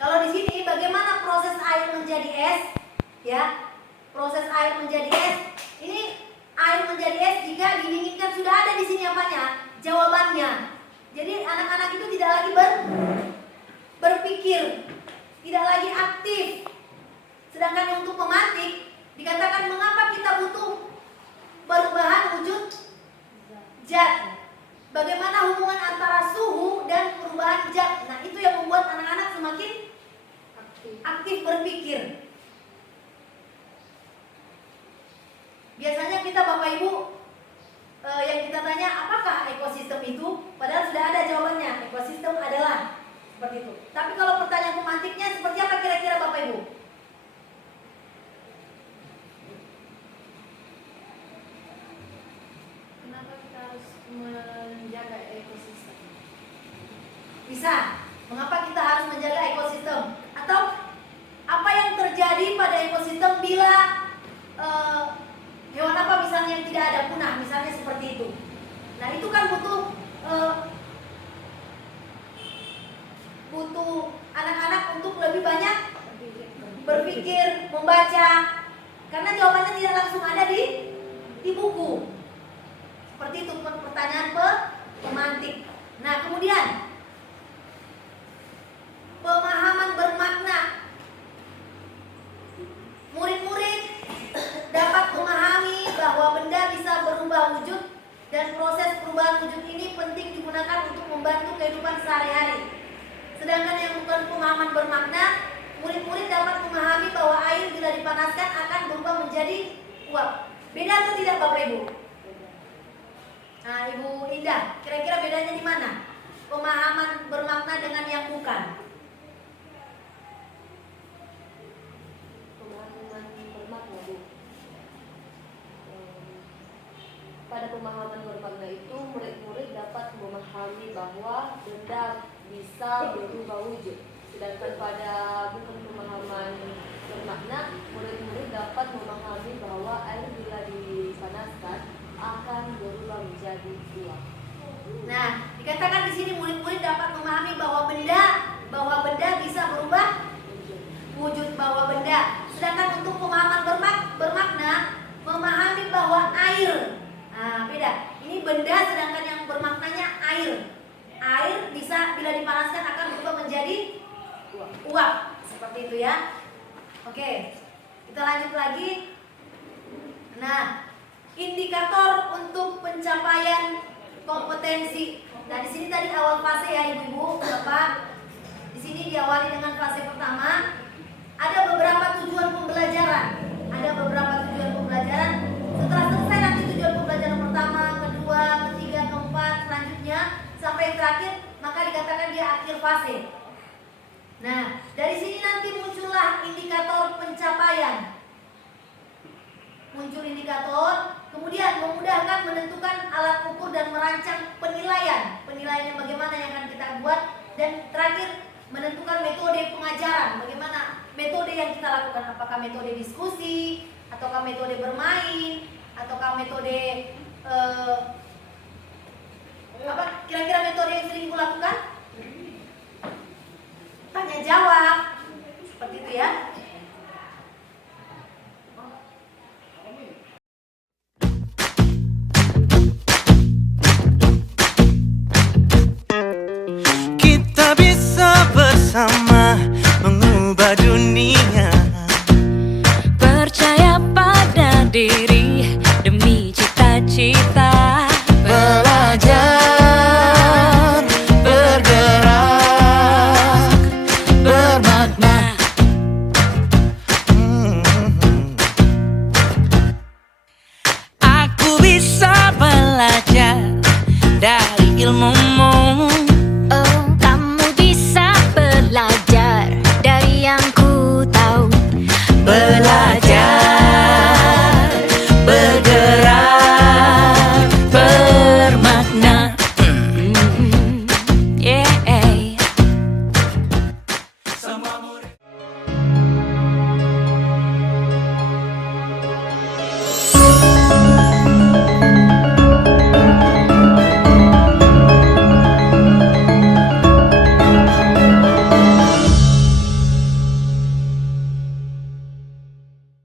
Kalau di sini bagaimana proses air menjadi es? Ya, proses air menjadi es. Ini air menjadi es jika didinginkan, sudah ada di sini apanya? Jawabannya. Jadi anak-anak itu tidak lagi berpikir, tidak lagi aktif. Sedangkan yang untuk pemantik dikatakan mengapa kita butuh perubahan wujud zat. Bagaimana hubungan antara suhu dan perubahan zat. Nah, itu yang membuat anak-anak semakin aktif berpikir. Biasanya kita Bapak Ibu yang kita tanya apakah ekosistem itu, padahal sudah ada jawabannya. Ekosistem adalah seperti itu. Tapi kalau pertanyaan pemantiknya seperti apa kira-kira Bapak Ibu? Kenapa kita harus menjaga ekosistem? Bisa. Mengapa kita harus menjaga ekosistem? Atau apa yang terjadi pada ekosistem bila hewan apa misalnya yang tidak ada punah, misalnya seperti itu. Nah, itu kan butuh anak-anak untuk lebih banyak berpikir, membaca, karena jawabannya tidak langsung ada di buku. Seperti itu pertanyaan pemantik. Nah, kemudian pemahaman bermakna. Murid-murid dapat memahami bahwa benda bisa berubah wujud dan proses perubahan wujud ini penting digunakan untuk membantu kehidupan sehari-hari. Sedangkan yang bukan pemahaman bermakna, murid-murid dapat memahami bahwa air bila dipanaskan akan berubah menjadi uap. Beda atau tidak Bapak Ibu? Nah, Ibu Indah, kira-kira bedanya di mana? Pemahaman bermakna dengan yang bukan. Pemahaman bermakna, Bu. Pada pemahaman bermakna itu, murid-murid dapat memahami bahwa benda bisa berubah wujud. Sedangkan pada bukan pemahaman bermakna, murid-murid dapat memahami bahwa air bila dipanaskan akan berubah menjadi uap. Nah, dikatakan di sini murid-murid dapat memahami bahwa benda bisa berubah wujud, bahwa benda. Sedangkan untuk pemahaman bermakna, memahami bahwa air. Nah, beda. Ini benda, sedangkan yang bermaknanya air. Air bisa bila dipanaskan akan berubah menjadi uap. Seperti itu ya. Oke, kita lanjut lagi. Nah, indikator untuk pencapaian kompetensi. Nah, di sini tadi awal fase ya Ibu-ibu, Bapak. Di sini diawali dengan fase pertama. Ada beberapa tujuan pembelajaran. Setelah selesai nanti tujuan pembelajaran pertama, kedua, ketiga, keempat, selanjutnya sampai yang terakhir, maka dikatakan dia akhir fase. Nah, dari sini nanti muncullah indikator pencapaian. Muncul indikator, kemudian memudahkan menentukan alat ukur dan merancang penilaian. Penilaiannya bagaimana yang akan kita buat, dan terakhir menentukan metode pengajaran. Bagaimana metode yang kita lakukan, apakah metode diskusi, ataukah metode bermain, ataukah metode apa kira-kira metode yang sering kulakukan? Tanya jawab, seperti itu ya. Kita bisa bersama